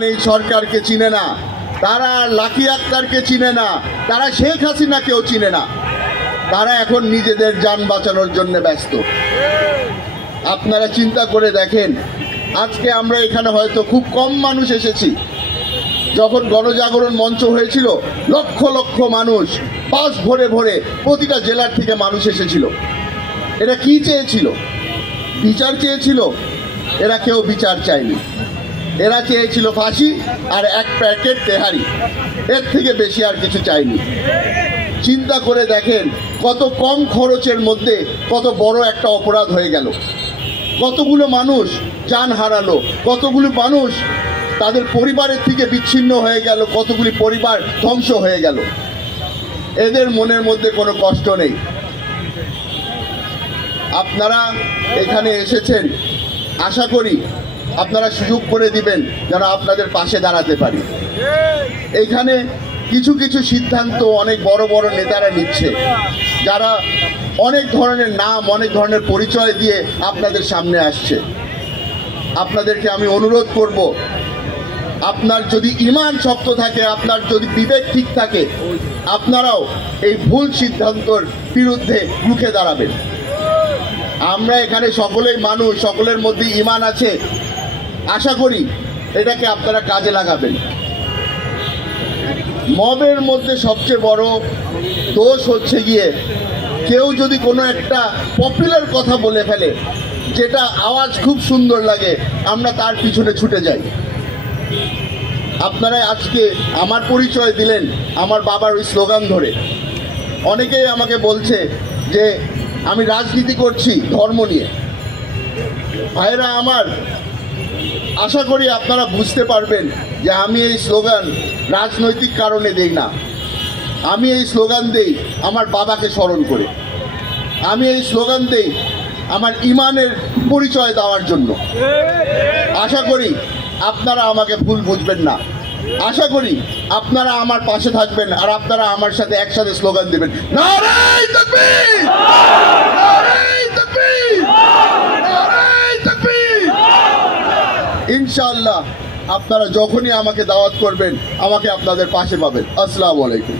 এই সরকারকে চিনে না, তারা লাকি আক্তারকে চিনে না, তারা শেখ হাসিনাকেও চিনে না। তারা এখন নিজেদের যান বাঁচানোর জন্য ব্যস্ত। আপনারা চিন্তা করে দেখেন, আজকে আমরা এখানে হয়তো খুব কম মানুষ এসেছি। যখন গণজাগরণ মঞ্চ হয়েছিল, লক্ষ লক্ষ মানুষ বাস ভরে ভরে প্রতিটা জেলার থেকে মানুষ এসেছিল। এরা কি চেয়েছিল? বিচার চেয়েছিল? এরা কেউ বিচার চায়নি। এরা চেয়েছিল ফাঁসি আর এক প্যাকেট তেহারি, এর থেকে বেশি আর কিছু চায়নি। চিন্তা করে দেখেন, কত কম খরচের মধ্যে কত বড় একটা অপরাধ হয়ে গেল। কতগুলো মানুষ জান হারালো, কতগুলো মানুষ তাদের পরিবারের থেকে বিচ্ছিন্ন হয়ে গেল, কতগুলি পরিবার ধ্বংস হয়ে গেল। এদের মনের মধ্যে কোনো কষ্ট নেই। আপনারা এখানে এসেছেন, আশা করি আপনারা সুযোগ করে দিবেন যেন আপনাদের পাশে দাঁড়াতে পারি। এইখানে কিছু কিছু সিদ্ধান্ত অনেক বড় বড় নেতারা নিচ্ছে, যারা অনেক ধরনের নাম, অনেক ধরনের পরিচয় দিয়ে আপনাদের সামনে আসছে। আপনাদেরকে আমি অনুরোধ করব, আপনার যদি ঈমান শক্ত থাকে, আপনার যদি বিবেক ঠিক থাকে, আপনারাও এই ভুল সিদ্ধান্তর বিরুদ্ধে রুখে দাঁড়াবেন। আমরা এখানে সকলেই মানুষ, সকলের মধ্যে ঈমান আছে। আশা করি এটাকে আপনারা কাজে লাগাবেন। মবের মধ্যে সবচেয়ে বড় দোষ হচ্ছে গিয়ে, কেউ যদি কোনো একটা পপুলার কথা বলে ফেলে, যেটা আওয়াজ খুব সুন্দর লাগে, আমরা তার পিছনে ছুটে যাই। আপনারা আজকে আমার পরিচয় দিলেন আমার বাবার ওই স্লোগান ধরে। অনেকেই আমাকে বলছে যে আমি রাজনীতি করছি ধর্ম নিয়ে। ভাইরা আমার, আশা করি আপনারা বুঝতে পারবেন যে আমি এই স্লোগান রাজনৈতিক কারণে দেই না। আমি এই স্লোগান দেই আমার বাবাকে স্মরণ করে। আমি এই স্লোগান দেই আমার ঈমানের পরিচয় দেওয়ার জন্য। আশা করি আপনারা আমাকে ভুল বুঝবেন না। আশা করি আপনারা আমার পাশে থাকবেন আর আপনারা আমার সাথে একসাথে স্লোগান দেবেন, নারায়ে তাকবীর, নারায়ে তাকবীর, নারায়ে তাকবীর। ইনশাআল্লাহ আপনারা যখনই আমাকে দাওয়াত করবেন, আমাকে আপনাদের পাশে পাবেন। আসসালামু আলাইকুম।